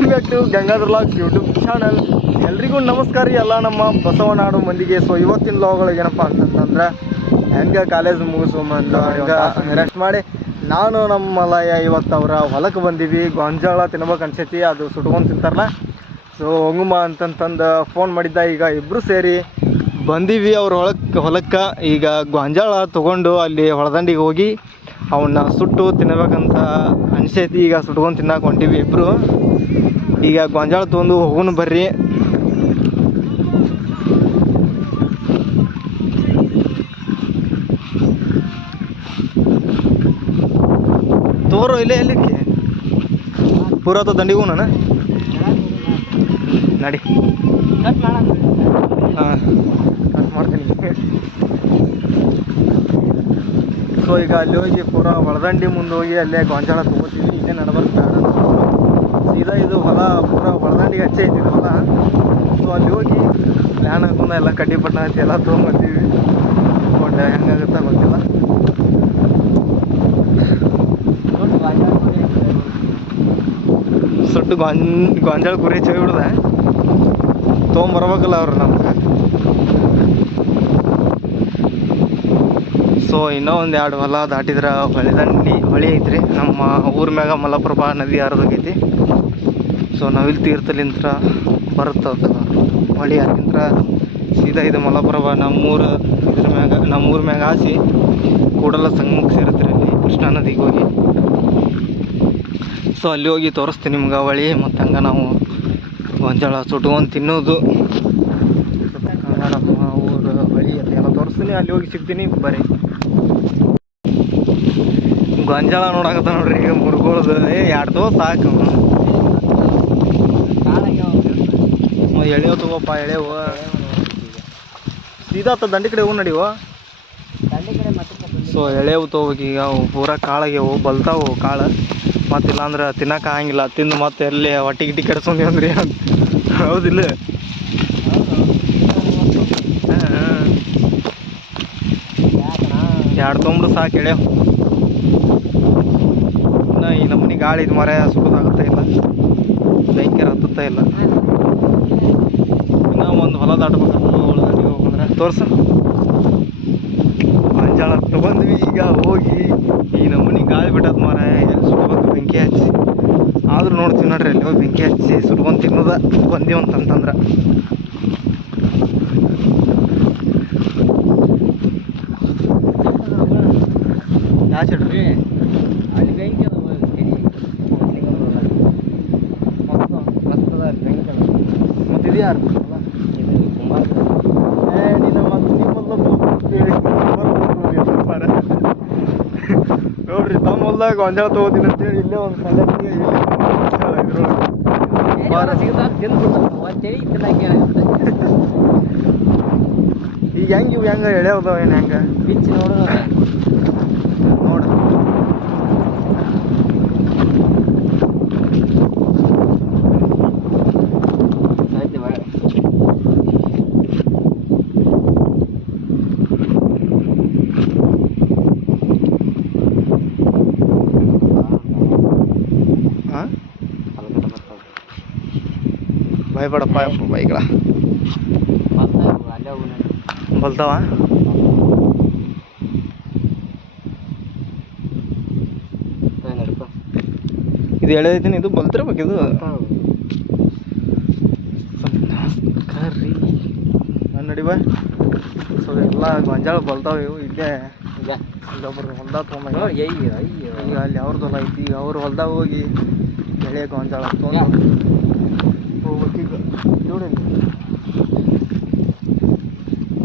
Back to Gangadhar vlogs YouTube channel. ಎಲ್ರಿಗೂ ನಮಸ್ಕಾರ ರೀ, ಎಲ್ಲ ನಮ್ಮ ಬಸವನಾಡು ಮಂದಿಗೆ. ಸೊ ಇವತ್ತಿನ ವ್ಲಾಗ್ಗಳಿಗೆ ಏನಪ್ಪ ಅಂತಂದ್ರೆ, ಹೆಂಗೆ ಕಾಲೇಜ್ ಮುಗಿಸು ಹಂಗೆ ರೆಸ್ಟ್ ಮಾಡಿ ನಾನು ನಮ್ಮ ಮಲಯ ಇವತ್ತು ಅವರ ಹೊಲಕ್ಕೆ ಬಂದೀವಿ. ಗೊಂಜಾಳ ತಿನ್ಬೇಕು ಅನ್ಸೈತಿ, ಅದು ಸುಟ್ಕೊಂಡು ತಿಂತಾರಲ್ಲ. ಸೊ ಹೋಗುಮ ಅಂತಂತಂದು ಫೋನ್ ಮಾಡಿದ್ದ. ಈಗ ಇಬ್ಬರು ಸೇರಿ ಬಂದೀವಿ ಅವ್ರ ಹೊಲಕ್ಕೆ. ಈಗ ಗೊಂಜಾಳ ತೊಗೊಂಡು ಅಲ್ಲಿ ಹೊಳದಂಡಿಗೆ ಹೋಗಿ ಅವನ್ನ ಸುಟ್ಟು ತಿನ್ನಬೇಕಂತ ಅನ್ಸೈತಿ. ಈಗ ಸುಟ್ಕೊಂಡು ತಿನ್ನಕ್ಕೆ ಹೊಂಟೀವಿ ಇಬ್ಬರು. ಈಗ ಗೊಂಜಾಳ ತೊಗೊಂಡು ಹೋಗೋಣ ಬರ್ರಿ. ತೋರು ಇಲ್ಲೇ ಎಲ್ಲಿಕ್ಕೆ ಪೂರಾತ ದಂಡಿಗೂ ನಾನು ನಡಿ. ಹಾಂ, ಕಟ್ ಮಾಡ್ತೀನಿ. ಸೊ ಈಗ ಅಲ್ಲಿ ಹೋಗಿ ಪೂರ ಹೊಳದಂಡಿ ಮುಂದೆ ಹೋಗಿ ಅಲ್ಲೇ ಗೊಂಜಾಳ ತೊಗೋತೀವಿ. ಇಲ್ಲೇ ನಡ್ಬರ್ಕ್ ಬೇಡ, ಸೀದಾ ಇದು ಹೊಲ ಪೂರ ಹೊಳದಂಡಿಗೆ ಹಚ್ಚೆ ಐತಿ ಹೊಲ. ಸೊ ಅಲ್ಲಿ ಹೋಗಿ ಪ್ಲ್ಯಾನ್ ಹಾಕೊಂಡು ಎಲ್ಲ ಕಡ್ಡಿ ಬಣ್ಣ ಹಚ್ಚಿ ಎಲ್ಲ ತೊಗೊಂಬರ್ತೀವಿ. ಬಟ್ ಹೆಂಗಾಗುತ್ತಾ ಗೊತ್ತಿಲ್ಲ. ಸುಟ್ಟು ಗೊಂಜಾಳ ಕುರಿ ಚವಿ ಬಿಡ್ದೆ ತೊಗೊಂಬರ್ಬೇಕಲ್ಲ ಅವ್ರು ನಮ್ಗೆ. ಸೊ ಇನ್ನೂ ಒಂದು 2 ಹೊಲ ದಾಟಿದ್ರೆ ಹೊಳಿ ಐತ್ರಿ. ನಮ್ಮ ಊರ ಮ್ಯಾಗ ಮಲಪ್ರಭಾ ನದಿ ಹರಿದೋಗೈತಿ. ಸೊ ನಾವಿಲ್ಲಿ ತೀರ್ಥಲಿಂತ್ರ ಬರುತ್ತದ ಹೊಳಿ. ಅಲ್ಲಿಂತ್ರ ಸೀದಾ ಇದು ಮಲಪ್ರಭಾ ನಮ್ಮೂರ ಮ್ಯಾಗ ಹಾಸಿ ಕೂಡಲ ಸಂಗಮಕ್ಕೆ ಸೇರುತ್ತೆ ಅಲ್ಲಿ ಕೃಷ್ಣಾ ನದಿಗೆ ಹೋಗಿ. ಸೊ ಅಲ್ಲಿ ಹೋಗಿ ತೋರಿಸ್ತೀನಿ ನಿಮ್ಗೆ ಹೊಳಿ. ಮತ್ತು ಹಂಗೆ ನಾವು ಗೊಂಜಾಳ ಸುಟ್ಕೊಂಡು ತಿನ್ನೋದು, ನಮ್ಮ ಊರ ಹೊಳಿ ಅಂತ ಎಲ್ಲ ತೋರಿಸ್ತೀನಿ. ಅಲ್ಲಿ ಹೋಗಿ ಸಿಗ್ತೀನಿ ಬರ್ರಿ. ಗೊಂಜಾಳ ನೋಡಕತ್ತ ನೋಡ್ರಿ. ಈಗ ಮುರುಗೋಳ್ದು 2 ತಗೋ ಸಾಕು. ಎಳೆವು ತಗೋಪ್ಪ, ಎಳೆವು ಸೀದಾ ದಂಡಿ ಕಡೆ ಹೋಗಿ ನಡಿವು. ಸೊ ಎಳೆವು ತಗೋಬೇಕು. ಈಗ ಅವು ಪೂರ ಕಾಳಾಗ್ಯವು, ಬಲ್ತಾವು ಕಾಳು. ಮತ್ತಿಲ್ಲ ಅಂದ್ರೆ ತಿನ್ನಕ್ಕೆ ಆಗಂಗಿಲ್ಲ. ತಿಂದು ಮತ್ತೆ ಎಲ್ಲಿ ಹೊಟ್ಟೆ ಗಿಟ್ಟಿ ಕೆಡ್ಸೊಂಡಿ ಅಂದ್ರಿ ಹೌದಿಲ್ಲ? ಹಾಂ, 2 ತೊಂಬ್ರು ಸಾಕು ಎಳೆವು. ಇನ್ನು ಈ ನಮ್ಮನೆ ಗಾಳಿ ಇದು ಮರ ಸುಡೋದಾಗುತ್ತಾ ಇಲ್ಲ, ಬೆಂಕಿ ಹತ್ತುತ್ತಾ ಇಲ್ಲ. ಇನ್ನೂ ಒಂದು ಹೊಲ ದಾಟಬೇಕಂತ ಹೊಲದಂಡಿಗೆ ಹೋಗಂದ್ರೆ ತೋರ್ಸು. ಗೊಂಜಾಳ ತಗೊಂಡ್ವಿ. ಈಗ ಹೋಗಿ ಈ ನಮ್ಮನೆ ಗಾಳಿ ಬಿಟ್ಟದ ಮರ ಎಲ್ಲಿ ಸುಡ್ಬೇಕು ಬೆಂಕಿ ಹಚ್ಚಿ. ಆದ್ರೂ ನೋಡ್ತೀವಿ ನೋಡ್ರಿ, ಅಲ್ಲಿ ಹೋಗಿ ಬೆಂಕಿ ಹಚ್ಚಿ ಸುಟ್ಕೊಂಡು ತಿನ್ನೋದ ಬಂದೀವಿ ಅಂತಂತಂದ್ರೆ. ಯಾವ ಚಿಡ್ರಿ ಅಲ್ಲಿ ಬೆಂಕಿ ಮತ್ತೆ ಇದು ಯಾರು ನೋಡ್ರಿ, ತಮ್ಮ ಹೊಲ್ದಾಗ ಗೊಂಜಾಳ ತಗೋತೀನಿ ಅಂತೇಳಿ ಇಲ್ಲೇ ಒಂದು ಸಂಡಕ್ಕೆ ಈಗ ಹೆಂಗೆ ಇವು ಹೆಂಗೆ ಎಳೆಯವ್ದಾವ ಏನು ಹೆಂಗೆ ಬಿಚ್ಚಿ ನೋಡು ನೋಡು. ಭಯಪಡಪ್ಪ ಬೈಗಳ ಬಲ್ತಾವ. ಇದು ಎಳೆದೈತೀನಿ, ಇದು ಬಲ್ತಿರ್ಬೇಕು. ಇದು ಕರ್ರಿ ನಡಿ ಬಾ. ಸೊ ಎಲ್ಲ ಗೊಂಜಾಳ ಬಲ್ತಾವ ಇವು. ಇಲ್ಲೇ ಇಲ್ಲೊಬ್ರು ಹೊಲ್ದಾಗ ತೊಗೊಂಡ. ಈಗ ಅಲ್ಲಿ ಅವ್ರದ್ದು ಹೊಲ ಐತಿ. ಈಗ ಅವ್ರ ಹೊಲ್ದಾಗ ಹೋಗಿ ಎಳೆ ಗೊಂಜಾಳ ತೊಗೊಂಡು ಹೋಗ್ಬೇಕೀಗ. ನೋಡಿ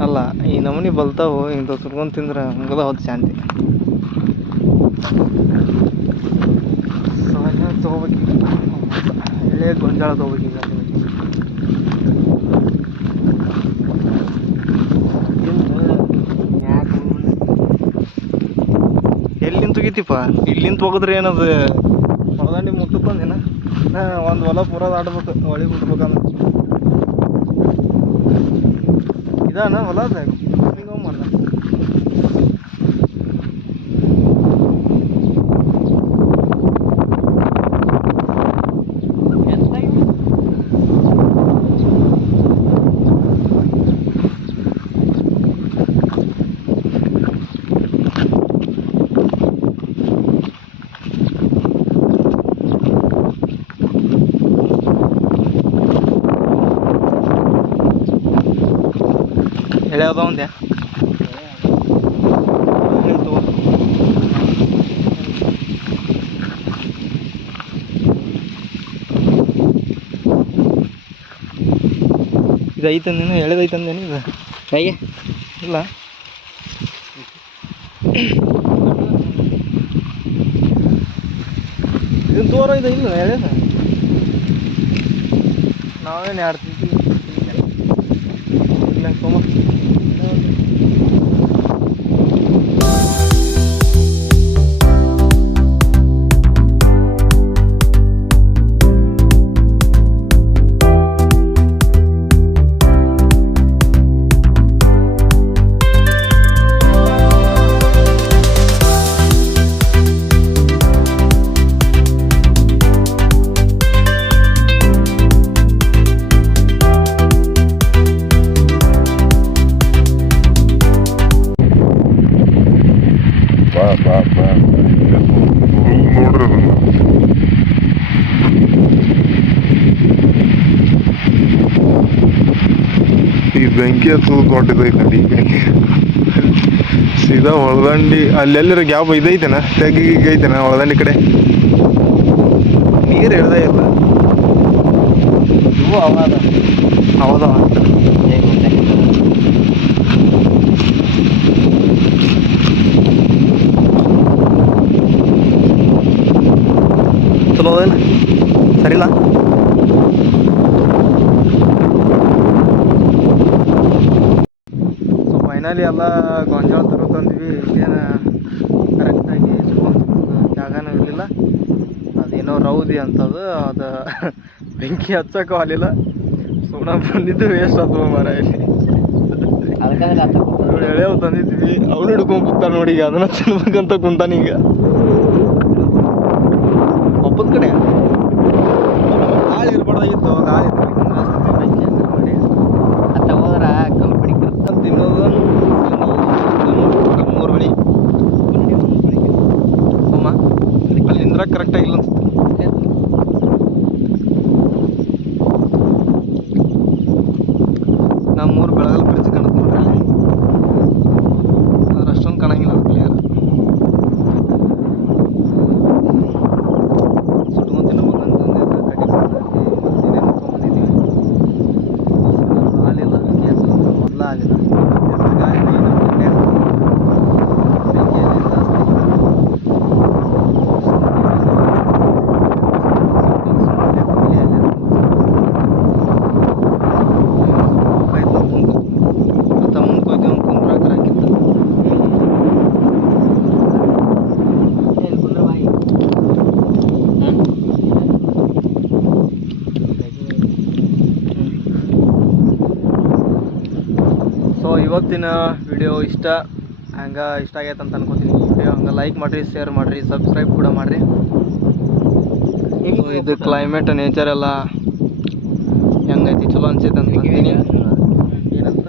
ಅಲ್ಲ, ಈ ನಮೂನಿ ಬಲ್ತಾವು ಇಂಥ ಸುಟ್ಕೊಂಡು ತಿಂದ್ರೆ ಮುಗದ ಹೋದ ಶಾಂತಿ. ಸೊ ಎಲ್ಲ ತೊಗೋಬೇಕೀಗ, ಎಳೆ ಗೊಂಜಾಳ ತೊಗೋಬೇಕೀಗ. ಎಲ್ಲಿಂದ ತೆಗಿತೀಪ? ಇಲ್ಲಿಂದ ಹೋಗಿದ್ರೆ ಏನದು ಹೊಳದಂಡಿ ಮುಟ್ಟುಕೊಂದೇನ? ಒಂದು ಹೊಲ ಪೂರ ದಾಟ್ಬೇಕು, ಹೊಳಿ ಬಿಡ್ಬೇಕಂದ್ರೆ. ಇದಾನ ಹೊಲ ಅದ ಹಿಂಗೆ ಹೋಗ್ಮಲ್ಲ. ಎಷ್ಟಾಗಿ ಎಳೆ ಅದ ಒಂದೇ ಇದು ಐತಂದೇನು ಎಳೆದೈತಂದೇನು ಇದು ಹೇಗೆ ಇಲ್ಲ ಇದನ್ನು ತೋರ ಇದು ಇಲ್ಲ ಎಳೆದ ನಾವೇನು ಆಡ್ತಿದ್ವಿ ಇಲ್ಲ ಸೋಮ ಈ ಬೆಂಕಿ ಹತ್ತದ ದೊಡ್ಡದೈತಂಡಿ ಬೆಂಕಿ ಸೀದಾ ಒಳದಂಡಿ ಅಲ್ಲೆಲ್ಲರ ಗ್ಯಾಪ್ ಇದೈತೆನ ತೆಗಿಗೆ ಐತೆನ ಒಳದಂಡಿ ಕಡೆ ನೀರು ಇಳ್ದೇ ಇಲ್ಲ ಇವು ಅವಾದ ಚಲೋ ಅದೇನು ಸರಿಲ್ಲ ಸೊ ಫೈನಲಿ ಎಲ್ಲ ಗೊಂಜಾಳ ತರೋ ತಂದ್ವಿ ಏನು ಕರೆಕ್ಟಾಗಿ ಜಾಗನೂ ಇರಲಿಲ್ಲ ಅದೇನೋ ರೌದಿ ಅಂತದು ಅದು ಬೆಂಕಿ ಹಚ್ಚೋಕ್ಕೂ ಆಗಲಿಲ್ಲ ಸುಮ್ಮನೆ ಬಂದಿದ್ದು ವೇಸ್ಟ್ ಆಯ್ತು ಮರ ಇಲ್ಲಿ ಎಳೆವು ತಂದಿದ್ವಿ ಅವನು ಹಿಡ್ಕೊಂಡು ಕೂತಾನ ನೋಡಿ ಈಗ ಅದನ್ನ ತಿನ್ಬೇಕಂತ ಕುಂತಾನೀಗ ಒಬ್ಬದ ಕಡೆ ಗಾಳಿ ಇರಬಾರ್ದಾಗಿತ್ತು ಗಾಳಿ ಬೆಂಕಿ ಅಂತ ಮಾಡಿ ಅಂತ ಹೋದ್ರೆ ಕಂಪನಿ ತಿನ್ನೋದು 3 ಮಣಿ ಅಮ್ಮ ಅಲ್ಲಿಂದ್ರ ಕರೆಕ್ಟಾಗಿಲ್ಲ ಅನ್ಸುತ್ತೆ ನಾವು 3 ಬೆಳಗಲ್ ಬ್ರಿಡ್ಜ್ ಕಾಣುತ್ತೆ ನೋಡ್ರಿ ಅಲ್ಲಿ ಆದ್ರೆ ಅಷ್ಟೊಂದು ಕಾಣಂಗಿಲ್ಲ ಕ್ಲಿಯರ್ ಸುಟ್ಕೊಂಡ್ ತಿನ್ನಬೇಕಂತಂದು ಕಡ್ಡಿ ಏನೇನು ತೊಗೊಂಬಂದಿದ್ದೀವಿ ಹಾಲಿಲ್ಲ ಗ್ಯಾಸ್ ಮೊದಲ ಹಾಲಿಲ್ಲ ಗಾಳಿ ಸೊ ಇವತ್ತಿನ ವಿಡಿಯೋ ಇಷ್ಟ ಆಗೈತೆ ಅಂತ ಅನ್ಕೋತೀನಿ ಈ ವಿಡಿಯೋ ಹಂಗೆ ಲೈಕ್ ಮಾಡಿರಿ ಶೇರ್ ಮಾಡಿರಿ ಸಬ್ಸ್ಕ್ರೈಬ್ ಕೂಡ ಮಾಡಿರಿ ಇದು ಕ್ಲೈಮೇಟ್ ನೇಚರ್ ಎಲ್ಲ ಹೆಂಗೈತಿ ಚಲೋ ಅನ್ಸೈತೆ ಅಂತ ಅಂತೀನಿ ಏನಂತ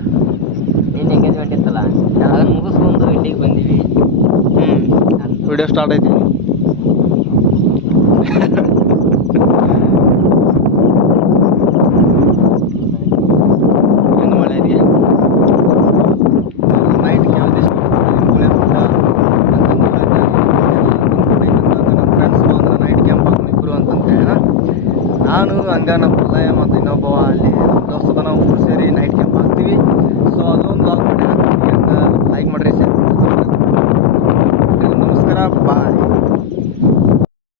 ಏನು ಎಂಗೇಜ್ಮೆಂಟ್ ಇತ್ತಲ್ಲ ಅದನ್ನು ಮುಗಿಸ್ಕೊಂಡು ಇಲ್ಲಿಗೆ ಬಂದೀವಿ ವಿಡಿಯೋ ಸ್ಟಾರ್ಟ್ ಐತಿ ಏನು ಮಳೆ ಇದೆಯಾ ನೈಟ್ ಕ್ಯಾಮ್ದಿಷ್ಟು ನಮ್ಮ ಫ್ರೆಂಡ್ಸ್ ಬಂದ್ರೆ ನೈಟ್ ಕ್ಯಾಂಪ್ ಹಾಕೊಂಡು ಇಬ್ಬರು ಅಂತಂತ ಹೇಳ ನಾನು ಹಂಗ ನಮ್ಮ ಪಲ್ಲಯ್ಯ ಮತ್ತು ಇನ್ನೊಬ್ಬ ಅಲ್ಲಿ ದೋಸ್ತದ ನಾವು 3 ಸೇರಿ ನೈಟ್ ಕ್ಯಾಂಪ್ ಹಾಕ್ತೀವಿ ಸೊ ಅದೊಂದು